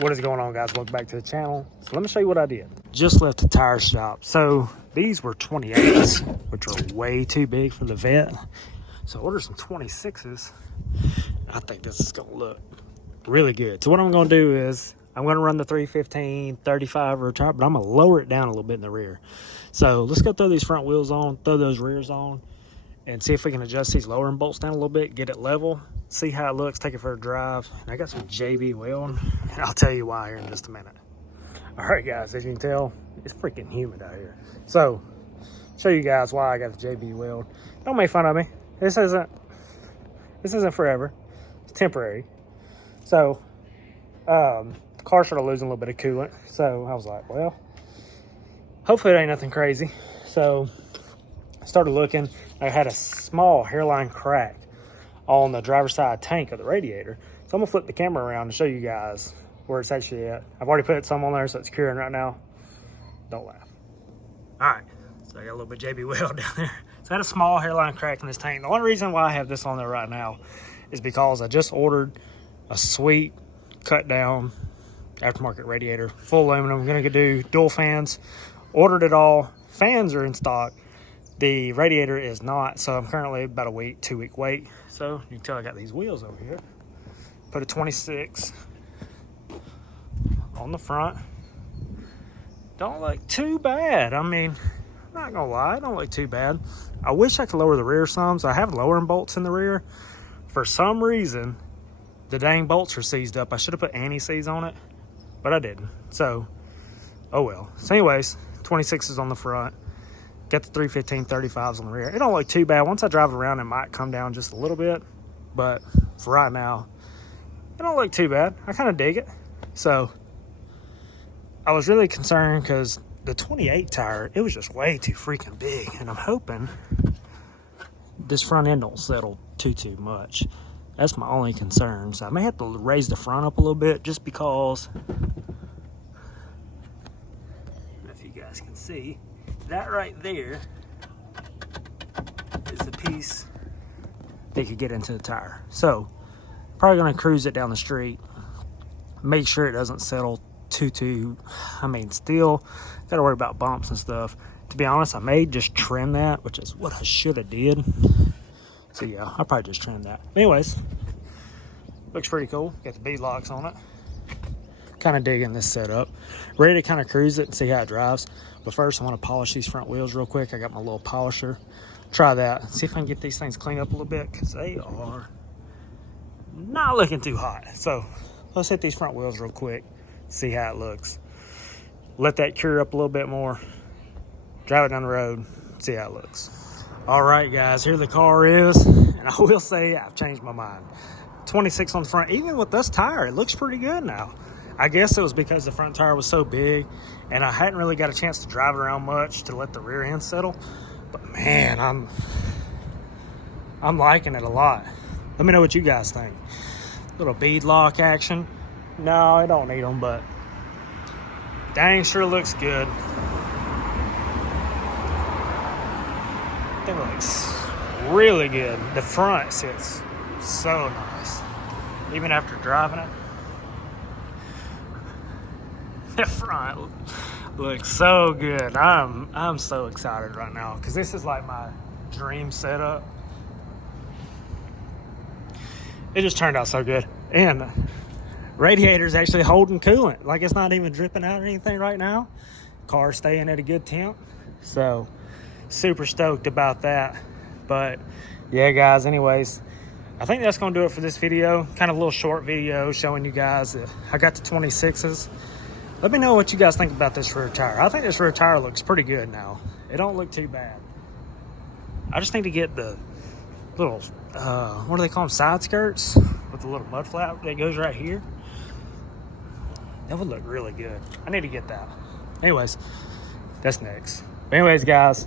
What is going on, guys? Welcome back to the channel. So let me show you what I did. Just left the tire shop. So these were 28s, which are way too big for the Vette. So I ordered some 26s. I think this is gonna look really good. So what I'm gonna do is I'm gonna run the 315, 35 or top, but I'm gonna lower it down a little bit in the rear. So let's go throw these front wheels on, throw those rears on, and see if we can adjust these lowering bolts down a little bit, get it level, see how it looks, take it for a drive. And I got some JB Weld, and I'll tell you why here in just a minute. All right, guys, as you can tell, it's freaking humid out here. So, show you guys why I got the JB Weld. Don't make fun of me. This isn't forever. It's temporary. So, the car started losing a little bit of coolant. So I was like, well, hopefully it ain't nothing crazy. So I started looking. I had a small hairline crack on the driver's side tank of the radiator. So I'm gonna flip the camera around and show you guys where it's actually at. I've already put some on there, so it's curing right now. Don't laugh. All right, so I got a little bit of JB Weld down there. So I had a small hairline crack in this tank. The only reason why I have this on there right now is because I just ordered a sweet cut down aftermarket radiator, full aluminum. I'm gonna do dual fans. Ordered it all. Fans are in stock. The radiator is not, so I'm currently about a week, 2 week wait. So you can tell I got these wheels over here. Put a 26 on the front. Don't look too bad. I mean, I'm not gonna lie, don't look too bad. I wish I could lower the rear some, so I have lowering bolts in the rear. For some reason, the dang bolts are seized up. I should have put anti-seize on it, but I didn't. So, oh well. So anyways, 26s on the front. Got the 315 35s on the rear. It don't look too bad. Once I drive around, it might come down just a little bit, but for right now, it don't look too bad. I kind of dig it. So I was really concerned because the 28 tire, it was just way too freaking big, and I'm hoping this front end don't settle too much. That's my only concern. So I may have to raise the front up a little bit, just because, if you guys can see, that right there is the piece that could get into the tire. So probably gonna cruise it down the street, make sure it doesn't settle too. I mean, still gotta worry about bumps and stuff. To be honest, I may just trim that, which is what I should have did. So yeah, I'll probably just trim that. Anyways, looks pretty cool. Got the bead locks on it. Kind of digging this setup. Ready to kind of cruise it and see how it drives. But first, I want to polish these front wheels real quick. I got my little polisher. Try that. See if I can get these things cleaned up a little bit, because they are not looking too hot. So let's hit these front wheels real quick, see how it looks. Let that cure up a little bit more. Drive it down the road, see how it looks. All right, guys, here the car is. And I will say I've changed my mind. 26 on the front. Even with this tire, it looks pretty good now. I guess it was because the front tire was so big and I hadn't really got a chance to drive it around much to let the rear end settle. But man, I'm liking it a lot. Let me know what you guys think. Little bead lock action. No, I don't need them, but dang, sure looks good. I think it looks really good. The front sits so nice, even after driving it. The front looks so good. I'm so excited right now, because this is like my dream setup. It just turned out so good, and radiator's actually holding coolant. Like, it's not even dripping out or anything right now. Car's staying at a good temp, so super stoked about that. But yeah, guys, anyways, I think that's gonna do it for this video. Kind of a little short video showing you guys that I got the 26s. Let me know what you guys think about this rear tire. I think this rear tire looks pretty good now. It don't look too bad. I just need to get the little, what do they call them, side skirts with the little mud flap that goes right here. That would look really good. I need to get that. Anyways, that's next. But anyways, guys,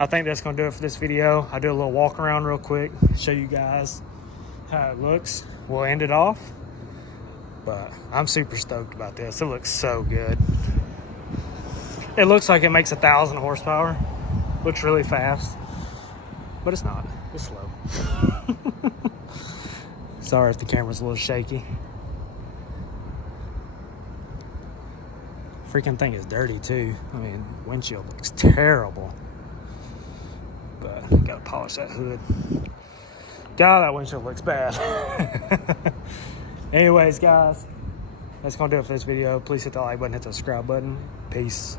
I think that's gonna do it for this video. I'll do a little walk around real quick, show you guys how it looks. We'll end it off. But I'm super stoked about this. It looks so good. It looks like it makes 1,000 horsepower. Looks really fast, but it's not. It's slow. Sorry if the camera's a little shaky. Freaking thing is dirty too. I mean, windshield looks terrible. But gotta polish that hood. God, that windshield looks bad. Anyways, guys, that's gonna do it for this video. Please hit the like button, hit the subscribe button. Peace.